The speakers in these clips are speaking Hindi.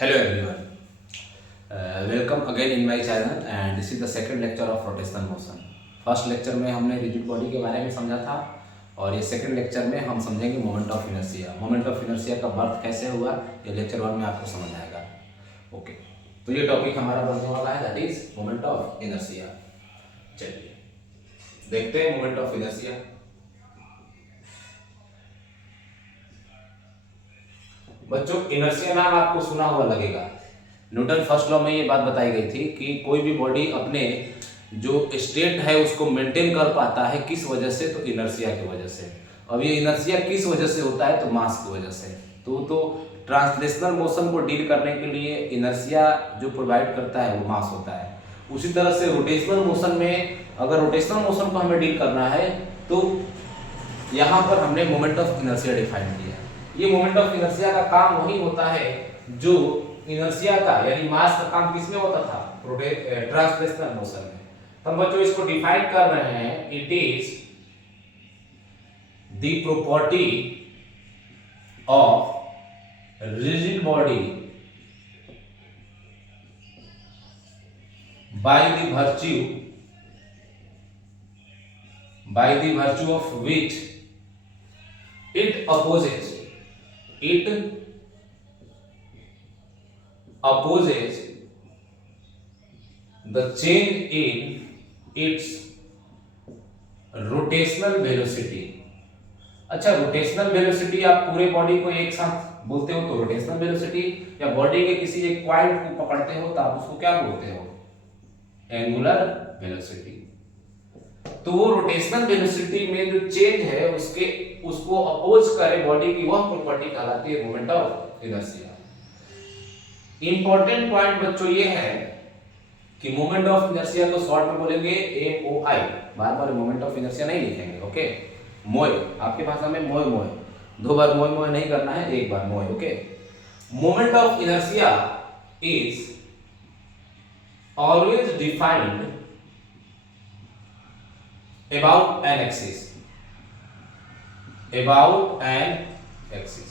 Hello everyone, welcome again in my channel and this is the second lecture of rotational motion. First lecture में हमने रिजिड बॉडी के बारे में समझा था और ये सेकंड लेक्चर में हम समझेंगे moment of inertia. Moment of inertia का बर्थ कैसे हुआ ये लेक्चर 1 में आपको समझ आएगा। ओके, तो ये टॉपिक हमारा बनने वाला है that is moment of inertia. चलिए देखते हैं मोमेंट ऑफ इनर्शिया। बच्चों, इनर्शिया नाम आपको सुना हुआ लगेगा। न्यूटन फर्स्ट लॉ में ये बात बताई गई थी कि कोई भी बॉडी अपने जो स्टेट है उसको मेंटेन कर पाता है किस वजह से, तो इनर्शिया की वजह से। अब ये इनर्शिया किस वजह से होता है, तो मास की वजह से। तो ट्रांसलेशनल मोशन को डील करने के लिए इनर्शिया जो प्रोवाइड करता है वो मास होता है। उसी तरह से रोटेशनल मोशन में, अगर रोटेशनल मोशन को हमें डील करना है तो यहाँ पर हमने मोमेंट ऑफ इनर्शिया डिफाइन किया है। ये मोमेंट ऑफ इनर्शिया का काम वही होता है जो इनर्शिया का यानी मास का काम किसमें होता था, ट्रांसलेशनल मोशन में। तो हम बच्चों इसको डिफाइन कर रहे हैं, it is the property of rigid body by the virtue of which it opposes the change in its rotational velocity। अच्छा, रोटेशनल वेलोसिटी आप पूरे बॉडी को एक साथ बोलते हो तो रोटेशनल वेलोसिटी, या बॉडी के किसी एक पॉइंट को पकड़ते हो तो आप उसको क्या बोलते हो, एंगुलर वेलोसिटी। तो वो रोटेशनल वेलोसिटी में जो चेंज है उसको अपोज करे बॉडी की, वह प्रॉपर्टी कहलाती है moment of inertia. Important point बच्चों ये है कि मोमेंट ऑफ इनर्शिया को शॉर्ट में बोलेंगे MOI। Bar bar moment of inertia नहीं लिखेंगे, ओके। मोय, आपके भाषा में मोय मोय, दो बार मोय मोय नहीं करना है, एक बार मोय, okay. Moment of inertia is always defined about an axis।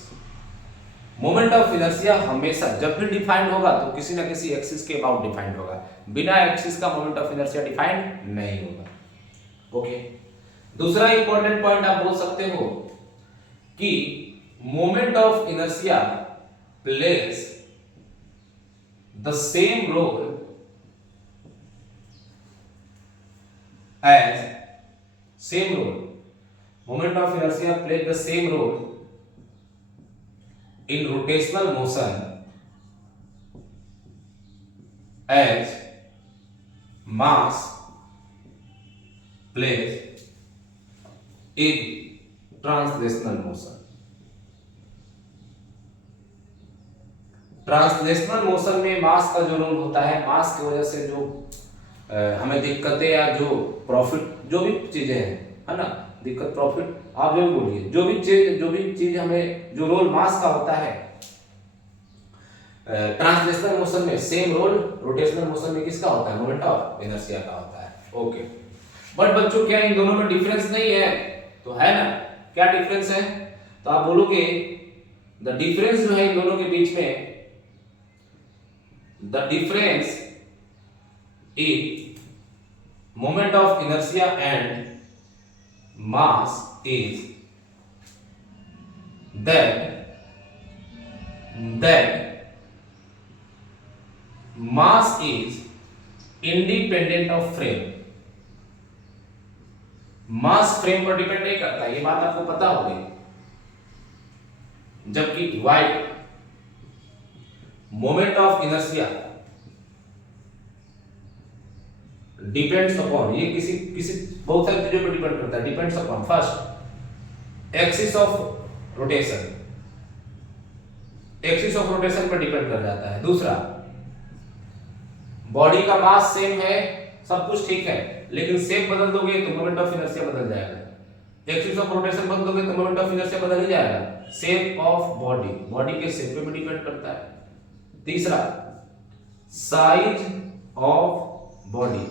Moment of inertia हमेशा जब भी डिफाइंड होगा तो किसी ना किसी एक्सिस के अबाउट डिफाइंड होगा। बिना एक्सिस का मोमेंट ऑफ इनर्शिया डिफाइंड नहीं होगा, ओके। दूसरा इंपॉर्टेंट पॉइंट आप बोल सकते हो कि moment of inertia plays the same role as same role, moment of inertia plays the same role in rotational motion as mass plays in translational motion। Translational motion में मास का जो रोल होता है, मास की वजह से जो हमें दिक्कतें या जो प्रॉफिट, जो भी चीजें हैं, है ना, दिक्कत प्रॉफिट आप जो बोलिए, जो भी चीज हमें जो रोल मास का होता है ट्रांसलेशनल मोशन में, सेम रोल रोटेशनल मोशन में किसका होता है, मोमेंट ऑफ इनर्शिया का होता है, ओके। बट बच्चों क्या इन दोनों में डिफरेंस नहीं है, तो है ना, क्या डिफरेंस है, तो आप बोलोगे द डिफरेंस जो है इन दोनों के बीच में, the difference in moment of inertia and mass is that mass is independent of frame। Mass frame पर डिपेंड नहीं करता, ये बात आपको पता होगी। जबकि white moment of inertia depends upon, ये किसी बहुत सारी चीजों पर डिपेंड करता है। Depends upon first axis of rotation, axis of rotation पर डिपेंड कर जाता है। दूसरा, बॉडी का मास सेम है, सब कुछ ठीक है, लेकिन शेप बदल दोगे तो मोमेंट ऑफ इनर्शिया बदल जाएगा। एक्सिस ऑफ रोटेशन बदल दोगे तो मोमेंट ऑफ इनर्शिया बदल ही जाएगा। शेप ऑफ बॉडी, बॉडी के शेप पे भी डिपेंड करता है। तीसरा, साइज ऑफ बॉडी,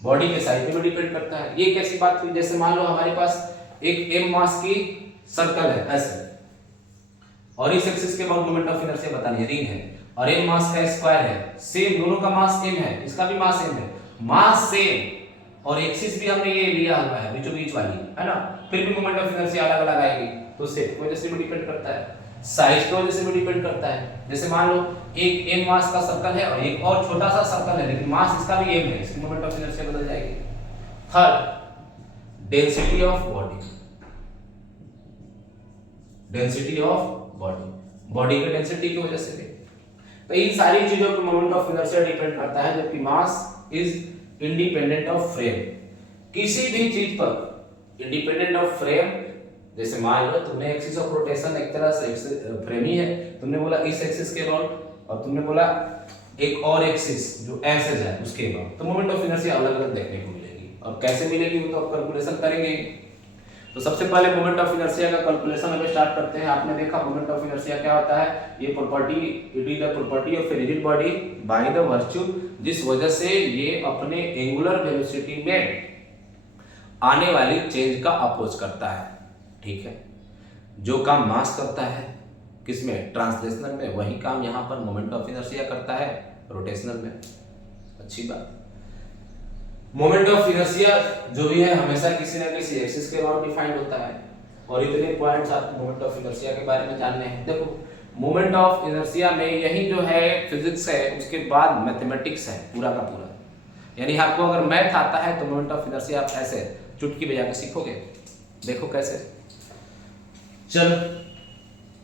बॉडी के साइज पे भी डिपेंड करता है। ये कैसी बात हुई, जैसे मान लो हमारे पास एक m मास की सर्कल है ऐसे, और इस एक्सिस के अबाउट मोमेंट ऑफ इनर्शिया बतानी है, रिंग है, और m मास का स्क्वायर है, सेम दोनों का मास सेम है, इसका भी मास सेम है, मास सेम और एक्सिस भी हमने ये लिया हुआ है बीचों बीच वाली, है ना, फिर भी मोमेंट ऑफ इनर्शिया अलग अलग आएगी। तो शेप की वजह से भी डिपेंड करता है, साइज की वजह से भी डिपेंड करता है। जैसे मान लो एक m मास का सर्कल है और एक और छोटा सा सर्कल है, लेकिन मास इसका भी m है, इसकी मोमेंट ऑफ इनर्शिया बदल जाएगी। Third, density of body, density of body, body की डेंसिटी की वजह से भी। तो इन सारी चीजों पर मोमेंट ऑफ इनर्शिया डिपेंड करता है, जबकि mass is independent of frame. किसी भी चीज पर इंडिपेंडेंट ऑफ फ्रेम, जैसे मान लो तुमने एक्सिस ऑफ रोटेशन एक तरह से फ्रेम ही है, तुमने बोला इस एक्सिस के अबाउट और तुमने बोला एक और एक्सिस जो ऐसे जाए उसके अबाउट, तो मोमेंट ऑफ इनर्शिया अलग अलग देखने को मिलेगी। और कैसे मिलेगी वो तो आप कैलकुलेशन करेंगे। तो सबसे पहले मोमेंट ऑफ इनर्शिया का कैलकुलेशन हम स्टार्ट करते हैं। आपने देखा मोमेंट ऑफ इनर्शिया क्या होता है, ये property, it is the property of a rigid body by the virtue, जिस वजह से ये अपने एंगुलर वेलोसिटी में आने वाली चेंज का अपोज करता है। ठीक है, जो काम मास करता है किसमें, ट्रांसलेशनल में, वही काम यहाँ पर मोमेंट ऑफ इनर्शिया करता है रोटेशनल में। अच्छी बात। मोमेंट ऑफ इनर्शिया जो भी है हमेशा किसी ना किसी एक्सिस के अबाउट डिफाइंड होता है, और इतने पॉइंट्स आपको मोमेंट ऑफ इनर्शिया के बारे में जानने हैं। देखो मोमेंट ऑफ इनर्शिया में यही जो है फिजिक्स है, उसके बाद मैथमेटिक्स है पूरा का पूरा। यानी आपको अगर मैथ आता है तो मोमेंट ऑफ इनर्शिया आप ऐसे चुटकी बजा के सीखोगे। देखो कैसे, चल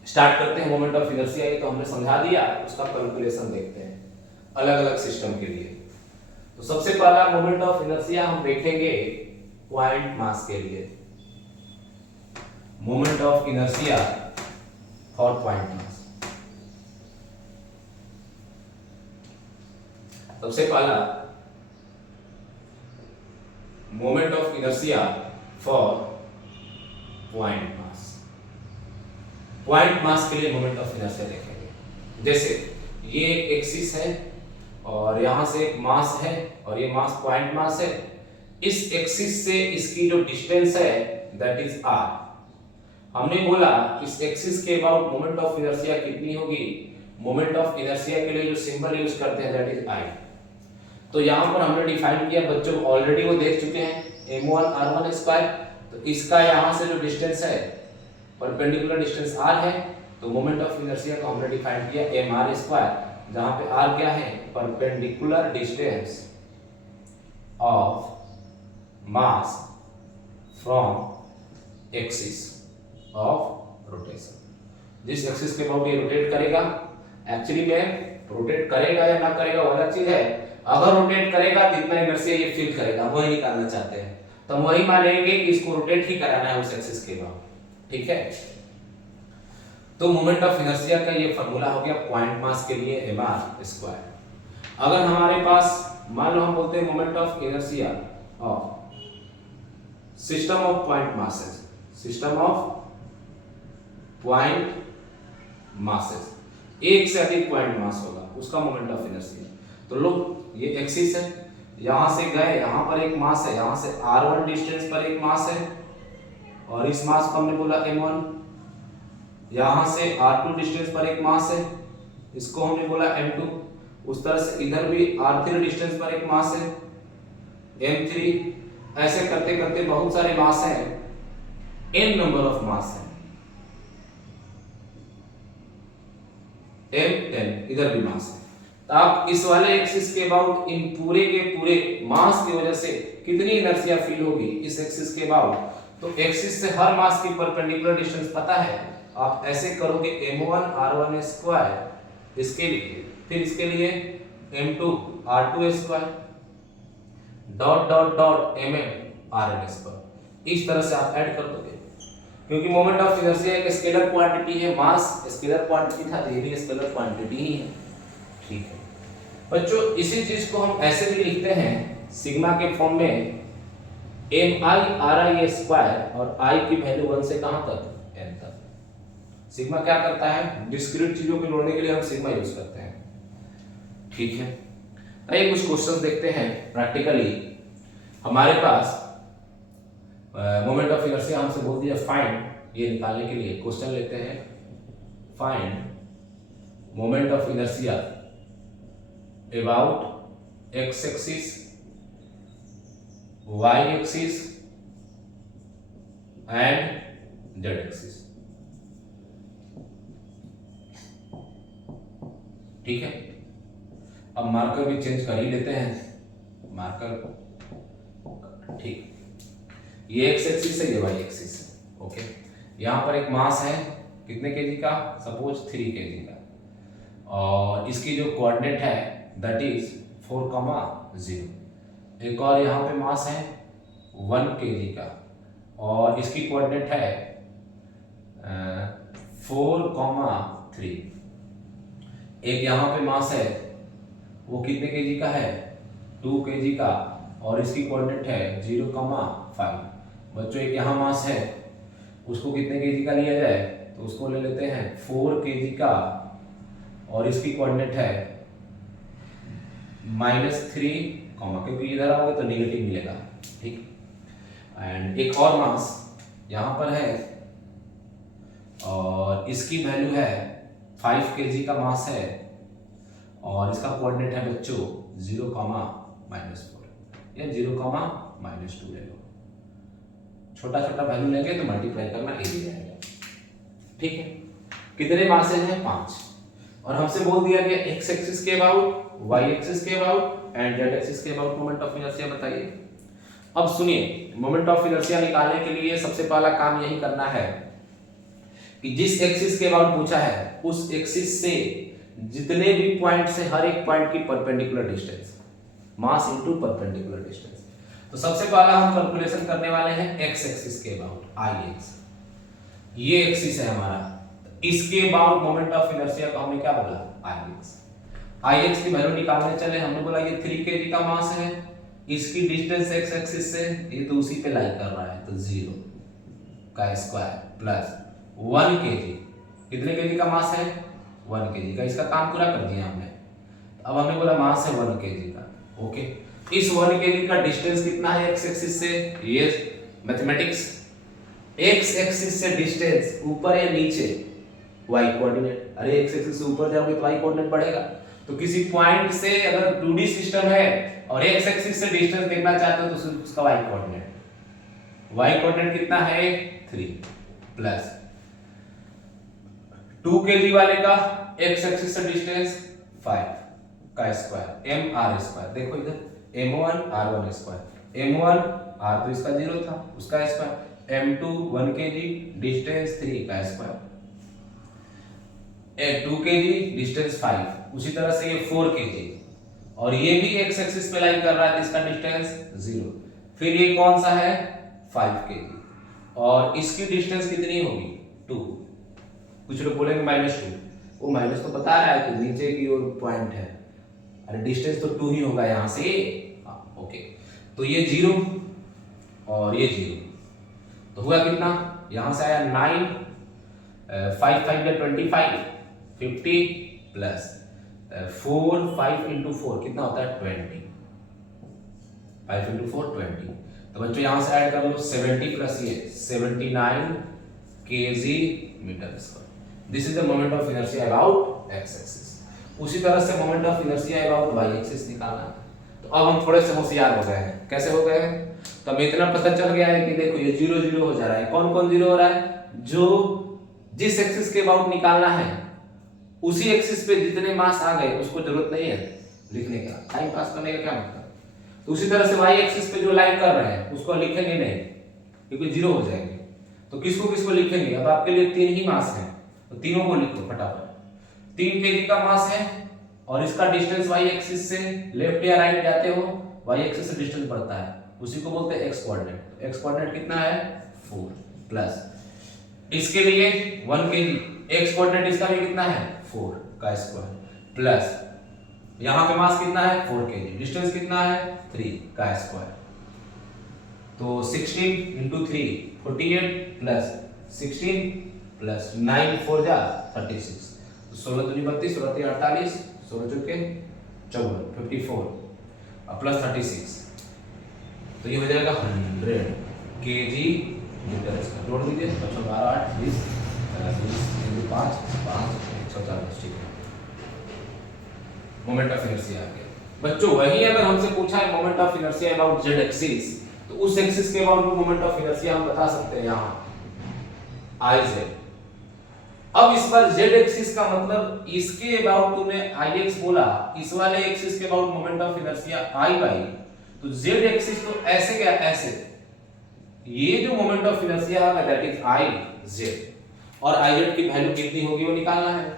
स्टार्ट करते हैं मोमेंट ऑफ इनर्शिया। ये तो हमने समझा दिया, उसका कैलकुलेशन देखते हैं अलग अलग सिस्टम के लिए। तो सबसे पहला मोमेंट ऑफ इनर्शिया हम देखेंगे पॉइंट मास के लिए, moment of inertia for point mass. सबसे पहला moment of inertia for point mass. Point mass के लिए मोमेंट ऑफ इनर्शिया देखेंगे। जैसे ये एक एक्सिस है और यहां से एक मास है और ये मास पॉइंट मास है। इस एक्सिस से इसकी जो डिस्टेंस है दैट इज r। हमने बोला इस एक्सिस के अबाउट मोमेंट ऑफ इनर्शिया कितनी होगी, मोमेंट ऑफ इनर्शिया के लिए जो सिंबल यूज करते हैं दैट इज I। तो यहां पर हमने डिफाइन किया, बच्चों ऑलरेडी वो देख चुके हैं, m1r1 स्क्वायर। तो इसका यहां से जो डिस्टेंस है परपेंडिकुलर डिस्टेंस r है, तो मोमेंट ऑफ इनर्शिया को हमने डिफाइन किया mr स्क्वायर, जहां पे r क्या है, perpendicular distance of mass from axis of rotation. जिस एक्सिस के अबाउट ये रोटेट करेगा, एक्चुअली में रोटेट करेगा या ना करेगा वो अलग चीज है। अगर रोटेट करेगा तो इतना इनर्शिया ये फील करेगा, वही निकालना चाहते हैं, तो हम वही मानेंगे कि इसको रोटेट ही कराना है उस एक्सिस के अबाउट। ठीक है, तो मोमेंट ऑफ इनर्शिया का ये फार्मूला हो गया पॉइंट मास के लिए mr स्क्वायर। अगर हमारे पास मान लो हम बोलते हैं moment of inertia of system of point masses, system of point masses, एक से अधिक पॉइंट मास होगा उसका मोमेंट ऑफ इनर्शिया। तो लो ये एक्सिस है, यहां से गए, यहां पर एक मास है, यहां से r1 डिस्टेंस पर एक मास है और इस मास को हमने बोला m1। यहां से r2 डिस्टेंस पर एक मास है, इसको हमने बोला m2। उस तरह से इधर भी r3 डिस्टेंस पर एक मास है m3। ऐसे करते करते बहुत सारे मास हैं, n नंबर ऑफ मास है, m10 इधर भी मास है। तो आप इस वाले एक्सिस के अबाउट इन पूरे के पूरे मास की वजह से कितनी इनर्शिया फील होगी इस एक्सिस के अबाउट, तो एक्सिस से हर मास की परपेंडिकुलर डिस्टेंस पता है, आप ऐसे करोगे m1 r1 स्क्वायर इसके लिए, फिर इसके लिए m2 r2 square dot dot dot mm rn square. इस तरह से आप ऐड कर दोगे, क्योंकि मोमेंट ऑफ इनर्शिया एक स्केलर क्वांटिटी है, मास स्केलर क्वांटिटी था, ये भी स्केलर क्वांटिटी ही है। ठीक है बच्चों, इसी चीज को हम ऐसे भी लिखते हैं सिग्मा के फॉर्म में mi ri स्क्वायर, और i की वैल्यू 1 से कहां तक, n तक। सिग्मा क्या करता है, डिस्क्रीट चीजों को जोड़ने के लिए हम सिग्मा यूज करते हैं। ठीक है, आइए कुछ क्वेश्चंस देखते हैं प्रैक्टिकली। हमारे पास मोमेंट ऑफ इनर्शिया हमसे बोल दिया फाइंड, ये निकालने के लिए क्वेश्चन लेते हैं, find moment of inertia about X axis, Y axis and Z axis. ठीक है, अब मार्कर भी चेंज कर ही लेते हैं। मार्कर ठीक, ये एक्स एक्सिस है, ये वाई एक्सिस है। ओके, यहां पर एक मास है कितने केजी का, सपोज 3 केजी का, और इसकी जो कोऑर्डिनेट है दैट इज 4,0। एक और यहाँ पे मास है 1 केजी का और इसकी कोऑर्डिनेट है 4,3। एक यहाँ पे मास है वो कितने केजी का है, 2 केजी का, और इसकी कोऑर्डिनेट है 0,5। बच्चों एक यहाँ मास है, उसको कितने केजी का लिया जाए, तो उसको ले लेते हैं 4 केजी का, और इसकी कोऑर्डिनेट है -3, क्योंकि इधर आओगे तो नेगेटिव मिलेगा। ठीक, एंड एक और मास यहाँ पर है और इसकी वैल्यू है 5 केजी का मास है, और इसका कोऑर्डिनेट है बच्चों 0,-4 या 0,-2 ले लो। छोटा छोटा वैल्यू लेंगे तो मल्टीप्लाई करना इजी रहेगा। ठीक है, कितने मासेज हैं, 5, और हमसे बोल दिया गया एक्स एक्सिस के अबाउट, वाई एक्सिस के अबाउट एंड जेड एक्सिस के अबाउट मोमेंट ऑफ इनर्शिया बताइए। अब सुनिए, मोमेंट ऑफ इनर्शिया निकालने के लिए सबसे पहला काम यही करना है कि जिस एक्सिस के अबाउट पूछा है उस एक्सिस से जितने भी पॉइंट से हर एक पॉइंट की perpendicular distance, mass into perpendicular distance. तो सबसे पहला हम कैलकुलेशन करने वाले हैं एक्स एक्सिस के अबाउट, आई एक्स, ये एक्सिस है हमारा, इसके अबाउट मोमेंट ऑफ इनर्शिया को हमने क्या बोला, आई एक्स। आई एक्स की वैल्यू निकालने चले, हमने बोला ये 3 केजी का मास है, इसकी डिस्टेंस एक्स एक्सिस से, ये तो उसी पे लाई कर रहा है, तो 0 का स्क्वायर प्लस 1 केजी, कितने केजी का मास है, 1 केजी का, इसका काम पूरा कर दिया हमने। अब हमने बोला मास है 1 केजी का। ओके, इस 1 केजी का डिस्टेंस कितना है एक्स एक्सिस से, ये मैथमेटिक्स, एक्स एक्सिस से डिस्टेंस ऊपर या नीचे, वाई कोऑर्डिनेट, अरे एक्स एक्सिस से ऊपर जाओगे तो वाई कोऑर्डिनेट बढ़ेगा। तो किसी पॉइंट से अगर 2D सिस्टम है और एक्स एक्सिस से डिस्टेंस देखना चाहते हो तो उसका वाई कोऑर्डिनेट कितना है, 3 प्लस 2 केजी वाले का एक्स एक्सिस से डिस्टेंस 5 का स्क्वायर, m r स्क्वायर, देखो इधर m1 r1 square, m1 r तो इसका 0 था उसका स्क्वायर, m2 1 केजी डिस्टेंस 3 का स्क्वायर, 2 केजी डिस्टेंस 5, उसी तरह से ये 4 केजी, और ये भी एक्स एक्सिस पे लाइन कर रहा है तो इसका डिस्टेंस 0, फिर ये कौन सा है 5 केजी, और इसकी डिस्टेंस कितनी होगी 2। कुछ लोग बोलेंगे -2, वो माइनस तो बता रहा है कि नीचे की ओर पॉइंट है, अरे डिस्टेंस तो 2 ही होगा यहाँ से। ओके, तो ये 0 और ये 0, तो हुआ कितना, यहाँ से आया 9, 5 5 या 25, 50 प्लस 4 5 इंटू 4 कितना होता है 20, 5 इंटू 4 20। तो बच्चों यहाँ से ऐड कर लो 70 प्लस ये 79 kg metre square. This is the moment of inertia about X axis. उसी तरह से moment of inertia about Y axis निकालना है। तो अब हम थोड़े से होशियार हो गए हैं। कैसे हो गए हैं, तो हमें इतना पता चल गया है कि देखो ये 0 0 हो जा रहा है। कौन कौन 0 हो रहा है, जो जिस एक्सिस के अबाउट निकालना है उसी एक्सिस पे जितने मास आ गए उसको जरूरत नहीं है लिखने का, टाइम पास करने का क्या मतलब। तो उसी तरह से वाई एक्सिस पे जो लाइन कर रहे हैं उसको लिखेंगे नहीं क्योंकि 0 हो जाएंगे। तो किसको किसको लिखेंगे, अब आपके लिए 3 ही मास हैं तो तीनों को लिखो फटाफट। 3 केजी का मास है और इसका डिस्टेंस वाई एक्सिस से लेफ्ट या राइट जाते हो वाई एक्सिस से डिस्टेंस बढ़ता है, उसी को बोलते हैं एक्स कोऑर्डिनेट। एक्स कोऑर्डिनेट कितना है 4 प्लस इसके लिए 1 केजी, एक्स कोऑर्डिनेट इसका भी कितना है 4 का स्क्वायर प्लस यहां पे मास कितना है 4 केजी, डिस्टेंस कितना है 3 का स्क्वायर। तो 16 इंटू 3 48 प्लस 16 प्लस 9 4 जा 36, 16 दूनी 32, 16 तीन 48, 16 चौके 54, 54 और प्लस 36, तो ये हो जाएगा 100 केजी मीटर स्क्वायर। जोड़ दीजिए 12 8 20 20 5 5 6 4 ठीक है। मोमेंट ऑफ इनर्शिया आ गया। बच्चों वही अगर हमसे पूछा है moment of inertia about Z axis, तो उस एक्सिस के अबाउट मोमेंट ऑफ इनर्शिया हम बता सकते हैं यहाँ आई जेड। अब इस बार जेड एक्सिस का मतलब इसके अबाउट तूने आई एक्स बोला, इस वाले एक्सिस के about moment of inertia I Y, तो जेड एक्सिस तो ऐसे क्या ऐसे, ये जो मोमेंट ऑफ इनर्शिया है दैट इज आई जेड, और आई जेड की वैल्यू कितनी होगी वो निकालना है।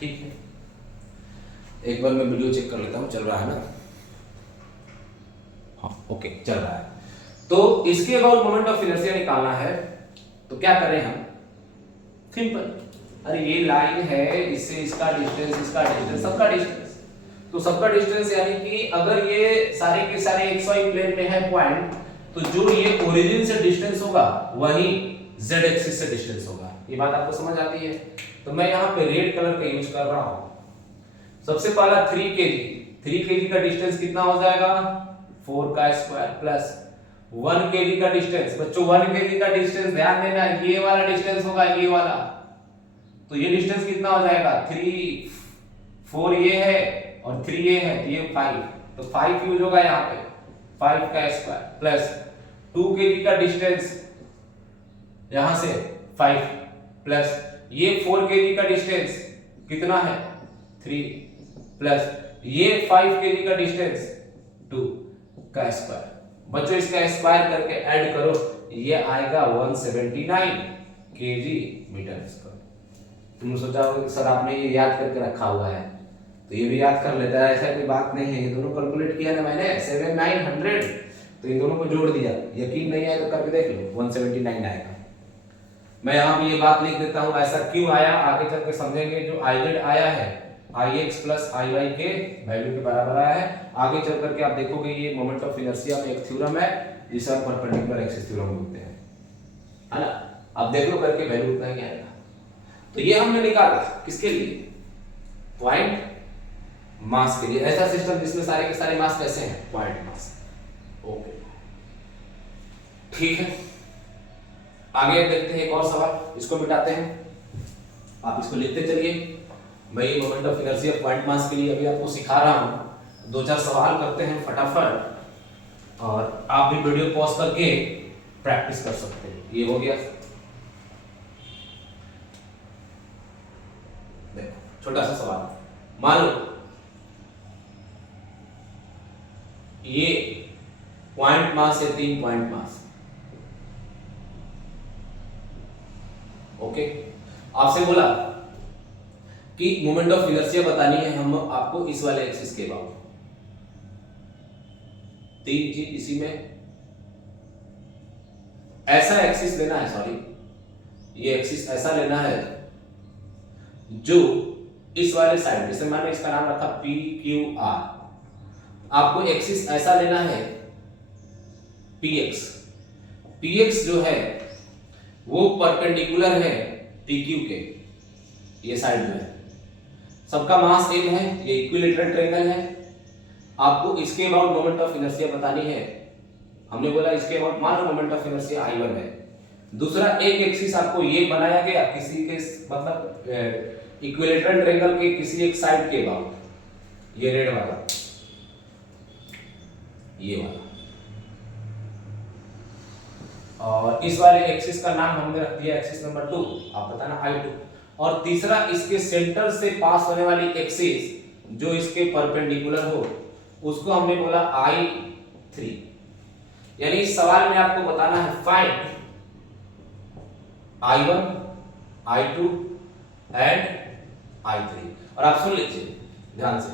ठीक है, एक बार मैं वीडियो चेक कर लेता हूं, चल रहा है ना? हाँ ओके चल रहा है। तो इसके अबाउट मोमेंट ऑफ इनर्शिया निकालना है, तो क्या करें हम? सिंपल, अरे ये लाइन है, इससे इसका डिस्टेंस सबका डिस्टेंस, तो सबका डिस्टेंस यानी कि अगर ये सारे के सारे xy प्लेन में है पॉइंट, तो जो ये ओरिजिन से डिस्टेंस होगा वही z एक्सिस से डिस्टेंस होगा। ये बात आपको समझ आती है? तो मैं यहाँ पे रेड कलर का यूज कर रहा हूँ। सबसे पहला 3 kg का डिस्टेंस कितना हो जाएगा? 4 का स्क्वायर प्लस 1 kg का डिस्टेंस। बच्चों 1 kg का डिस्टेंस ध्यान देना, ये वाला डिस्टेंस होगा, ये वाला, तो ये डिस्टेंस कितना हो जाएगा? 3 4 ये है और 3 ये है, तो ये 5, तो 5 यूज होगा यहाँ पे, 5 का स्क्वायर प्लस 2 kg का डिस्टेंस यहां से 5 प्लस ये 4 kg का डिस्टेंस कितना है? 3 प्लस ये 5 kg का डिस्टेंस 2 का स्क्वायर। बच्चों इसका स्क्वायर करके ऐड करो, ये आएगा 179 kg मीटर स्क्वायर। तुम सोचा होगा सर आपने ये याद करके रखा हुआ है, तो ये भी याद कर लेता है, ऐसा कोई बात नहीं है। ये दोनों कैलकुलेट किया ना मैंने, 7 9 100, तो इन दोनों को जोड़ दिया। यकीन नहीं आया तो करके देख लो, 179 आएगा। मैं यहाँ भी ये बात लिख देता हूँ, ऐसा क्यों आया आगे चल के समझेंगे। जो आई जेड आया है आई एक्स प्लस आई वाई के वैल्यू के बराबर आया है। आगे चल करके आप देखोगे ये मोमेंट ऑफ इनर्शिया में एक थ्योरम है जिसे हम परपेंडिकुलर एक्सिस थ्योरम बोलते हैं, है ना? आप देख लो करके वैल्यू उतना ही आएगा। तो ये हमने निकाला किसके लिए? पॉइंट मास के लिए। ऐसा सिस्टम जिसमें सारे के सारे मास कैसे हैं? Point mass. ओके ठीक है, आगे देखते हैं एक और सवाल, इसको मिटाते हैं। आप इसको लिखते चलिए। मैं ये moment of inertia point mass के लिए अभी आपको सिखा रहा हूं। 2-4 सवाल करते हैं फटाफट, और आप भी वीडियो पॉज करके प्रैक्टिस कर सकते हैं। ये हो गया, देखो छोटा सा सवाल, मान लो ये पॉइंट मास है, 3 पॉइंट मास। ओके, आपसे बोला कि मोमेंट ऑफ इनर्शिया बतानी है हम आपको इस वाले एक्सिस के अबाउट। 3 चीज इसी में, ऐसा एक्सिस लेना है, सॉरी ये एक्सिस ऐसा लेना है जो इस वाले साइड, जैसे मैंने इसका नाम रखा पी क्यू आर, आपको एक्सिस ऐसा लेना है px। px जो है वो परपेंडिकुलर है pq के, ये साइड में है, सबका मास m है, ये इक्विलेटरल ट्रायंगल है। आपको इसके अबाउट मोमेंट ऑफ इनर्शिया बतानी है। हमने बोला इसके अबाउट मान लो मोमेंट ऑफ इनर्शिया I1 है। दूसरा एक एक्सिस आपको ये बनाया गया किसी के मतलब इक्विलेटरल ट्रायंगल के किसी एक साइड के अबाउट, ये रेड वाला, ये वाला, और इस वाले एक्सिस का नाम हमने रख दिया एक्सिस नंबर 2, आप बताना I2। और तीसरा इसके सेंटर से पास होने वाली एक्सिस जो इसके परपेंडिकुलर हो, उसको हमने बोला I3। यानी इस सवाल में आपको बताना है find I1, I2 and I3। और आप सुन लीजिए ध्यान से,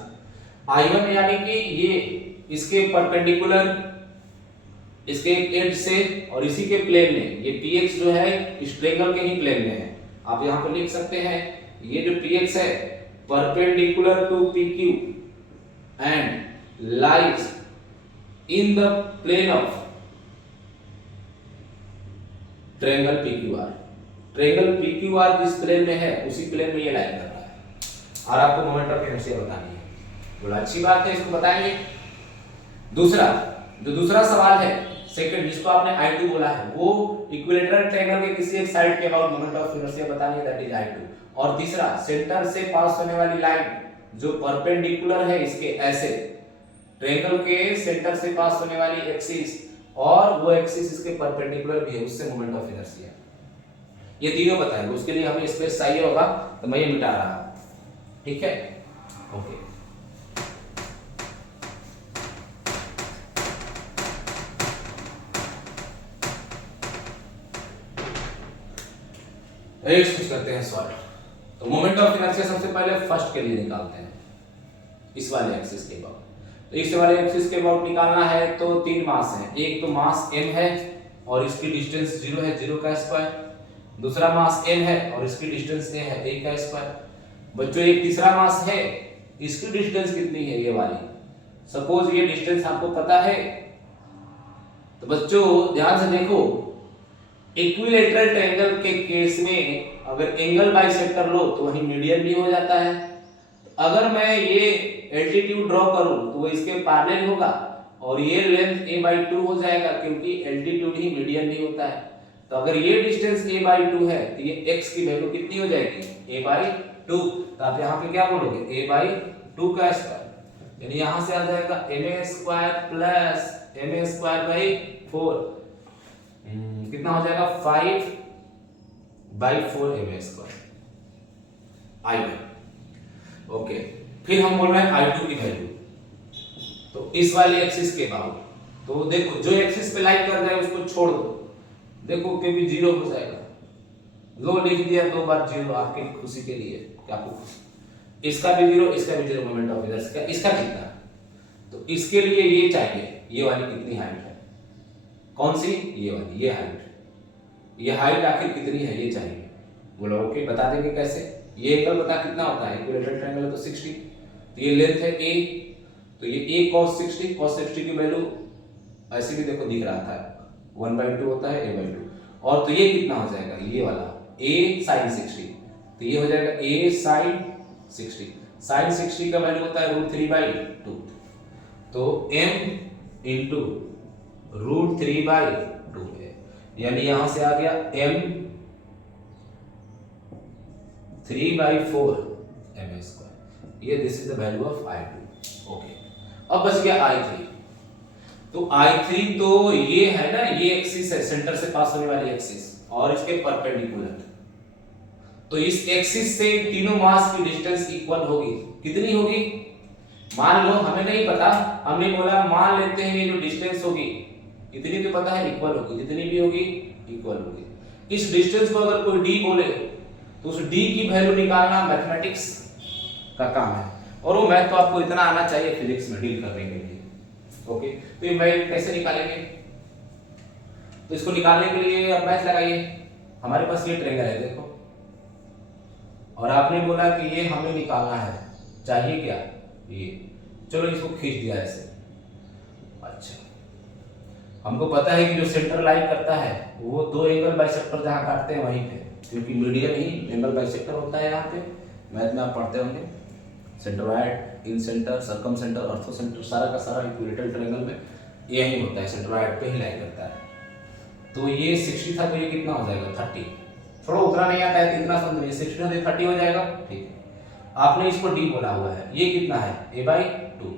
I1 यानी कि ये इसके परपेंडिकुलर, इसके एज से और इसी के प्लेन में, ये px जो है इस ट्रायंगल के ही प्लेन में है। आप यहां पर लिख सकते हैं ये जो px है perpendicular to pq and lies in the plane of triangle pqr। Triangle pqr जिस प्लेन में है उसी प्लेन में ये लाइन कर रहा है, और आपको मोमेंट ऑफ इनर्शिया बतानी है। बोला अच्छी बात है, इसको बताएंगे। दूसरा, जो दूसरा सवाल है सेकंड, जिसको आपने I2 बोला है, वो इक्विलेटरल ट्रायंगल के किसी एक साइड के अबाउट मोमेंट ऑफ इनर्शिया बतानी है, दैट इज I2। और तीसरा, सेंटर से पास होने वाली लाइन जो परपेंडिकुलर है इसके ऐसे ट्रायंगल के सेंटर से पास होने वाली एक्सिस और वो एक्सिस इसके परपेंडिकुलर भी है, उससे मोमेंट ऑफ इनर्शिया। ये तीनों बताएंगे, उसके लिए हमें स्पेस चाहिए होगा तो मैं ये मिटा रहा हूं, ठीक है। ओके, कुछ करते हैं सॉल्व। तो मोमेंट ऑफ इनर्शिया सबसे पहले फर्स्ट के लिए निकालते हैं, इस वाले एक्सिस के अबाउट। तो इस वाले एक्सिस के अबाउट निकालना है तो 3 मास है, एक तो मास m है और इसकी डिस्टेंस 0 है, 0 का स्क्वायर। दूसरा मास n है और इसकी डिस्टेंस a है, a का स्क्वायर। बच्चों एक तीसरा मास है, इसकी डिस्टेंस कितनी है, ये वाली। सपोज ये डिस्टेंस आपको पता है, तो बच्चों ध्यान से देखो, इक्विलैटरल ट्रायंगल के केस में अगर एंगल बाइसेक्टर लो तो वही मीडियन भी हो जाता है। अगर मैं ये एल्टीट्यूड ड्रॉ करूं तो वो इसके पैरेलल होगा और ये लेंथ a/2 हो जाएगा, क्योंकि एल्टीट्यूड ही मीडियन भी होता है। तो अगर ये डिस्टेंस a/2 है तो ये x की वैल्यू कितनी हो जाएगी, a/2। तो आप यहाँ पे क्या बोलोगे, a/2 का स्क्वायर, यानी यहाँ से आ जाएगा ma² प्लस ma²/4, कितना हो जाएगा 5/4 ma²। I1 okay. फिर हम बोल रहे हैं I2 की वैल्यू, तो इस वाले एक्सिस के अबाउट। तो देखो जो एक्सिस पे लाइन कर रहा है उसको छोड़ दो, देखो क्योंकि 0 हो जाएगा। लो लिख दिया 2 बार 0 आपकी खुशी के लिए, क्या आपको खुशी, इसका भी 0, इसका भी 0 मोमेंट ऑफ इनर्शिया। इसका कितना, तो इसके लिए ये चाहिए, ये वाली कितनी हाइट है, कौन सी, ये वाली, ये हाइट, ये हाइट आखिर कितनी है ये चाहिए। बोलो ओके, बता देंगे कैसे। ये एंगल बता कितना होता है, इक्विलैटरल ट्रायंगल है तो 60, तो ये लेंथ है a, तो ये a cos 60, cos 60 की वैल्यू ऐसे भी देखो दिख रहा था 1/2 होता है a/2, और तो ये कितना हो जाएगा, ये वाला a sin 60, तो ये हो जाएगा a sin 60। sin 60 का वैल्यू होता है √3/2, तो m into √3/2 है, यानी यहां से आ गया m 3/4 ma²। ये this is the value of I2। Okay, अब बच गया I3। तो I3 तो ये है ना, ये एक्सिस है, सेंटर से पास होने वाली एक्सिस और इसके परपेंडिकुलर। तो इस एक्सिस से तीनों मास की डिस्टेंस इक्वल होगी, कितनी होगी, मान लो हमें नहीं पता, हमने बोला मान लेते हैं ये जो डिस्टेंस होगी इतनी तो पता है इक्वल होगी, जितनी भी होगी इक्वल होगी। इस डिस्टेंस को अगर कोई d बोले तो उस d की वैल्यू निकालना मैथमेटिक्स का काम है, और वो मैथ तो आपको इतना आना चाहिए फिजिक्स में डील करने के लिए। ओके, तो ये मैथ कैसे निकालेंगे, तो इसको निकालने के लिए अब मैथ लगाइए। हमारे पास ये ट्रायंगल है देखो, और आपने बोला कि ये हमें निकालना है, चाहिए क्या, ये, चलो इसको खींच दिया ऐसे। अच्छा, हमको पता है कि जो सेंटर लाइन करता है वो 2 एंगल बाइसेक्टर जहां काटते हैं वहीं पे, क्योंकि मीडियन ही एंगल बाइसेक्टर होता है। यहाँ पे मैथ में आप पढ़ते होंगे centroid, incentre, circumcentre, orthocentre, सारा का सारा इक्विलैटरल ट्रायंगल में यही होता है, सेंट्रोइड पे ही लाइन करता है। तो ये 60 था तो ये कितना हो जाएगा 30, थोड़ा उतना नहीं आता है तो इतना समझिए, 60 था तो 30 हो जाएगा, ठीक है। आपने इसको d बोला हुआ है, ये कितना है a/2,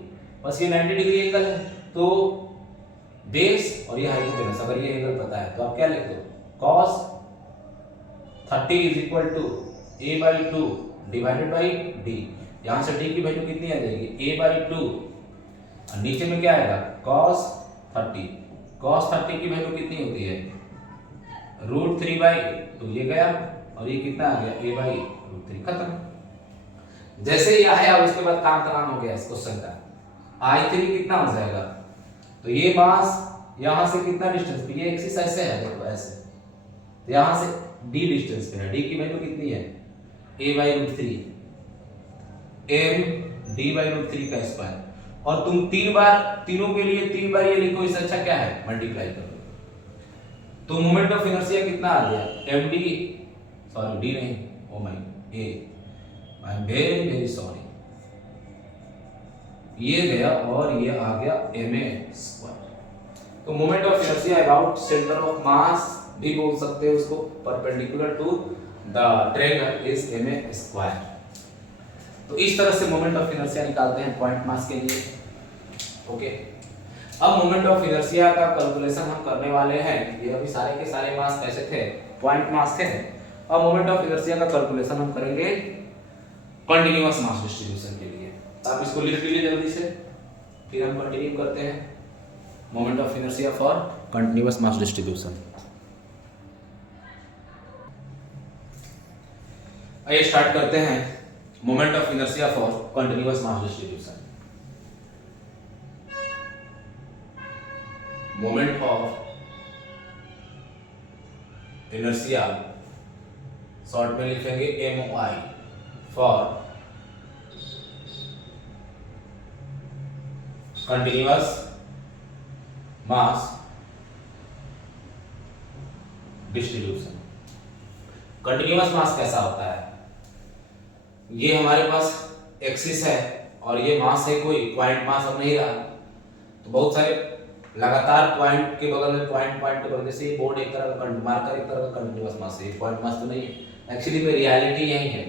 बस ये 90 डिग्री एंगल है, तो बेस और ये हाइपोटेनस, अगर ये एंगल पता है तो आप क्या लिख दो, cos 30 = a/2 divided by d। यहां से d की वैल्यू कितनी आ जाएगी, a/2, और नीचे में क्या आएगा cos 30, cos 30 की वैल्यू कितनी होती है √3/2, ये गया, और ये कितना आ गया a/√3, खत्म। जैसे ये आया उसके बाद काम तमाम हो गया इस क्वेश्चन का। I3 कितना हो जाएगा, तो ये मास यहां से कितना डिस्टेंस पे, ये एक्सिस ऐसे है देखो ऐसे, तो यहां से d डिस्टेंस पे है, d की वैल्यू कितनी है a/√3, m d/√3 का स्क्वायर, और तुम 3 बार, तीनों के लिए 3 बार ये लिखो, इससे अच्छा क्या है मल्टीप्लाई करो, तो मोमेंट ऑफ इनर्शिया कितना आ गया md, सॉरी d नहीं, oh my a, I am very very sorry, ये गया और ये आ गया ma²। तो moment of inertia about centre of mass भी बोल सकते हैं उसको, perpendicular to the triangle is ma²। तो इस तरह से मोमेंट ऑफ इनर्शिया निकालते हैं पॉइंट मास के लिए। ओके, अब मोमेंट ऑफ इनर्शिया का कैलकुलेशन हम करने वाले हैं। ये अभी सारे के सारे मास कैसे थे, पॉइंट मास थे। अब मोमेंट ऑफ इनर्शिया का कैलकुलेशन हम करेंगे कंटीन्यूअस मास डिस्ट्रीब्यूशन के लिए। आप इसको लिख लीजिए जल्दी से, फिर हम कंटिन्यू करते हैं moment of inertia for continuous mass distribution. आइए स्टार्ट करते हैं moment of inertia for continuous mass distribution. Moment of inertia short में लिखेंगे MOI for continuous mass distribution. Continuous mass कैसा होता है, ये हमारे पास एक्सिस है और ये मास है कोई, पॉइंट मास अब नहीं रहा। तो बहुत सारे लगातार पॉइंट के बगल में पॉइंट के बगल, जैसे ये बोर्ड एक तरह का मार्कर एक तरह का कंटीन्यूअस मास है, पॉइंट मास तो नहीं है। एक्चुअली में रियलिटी यही है,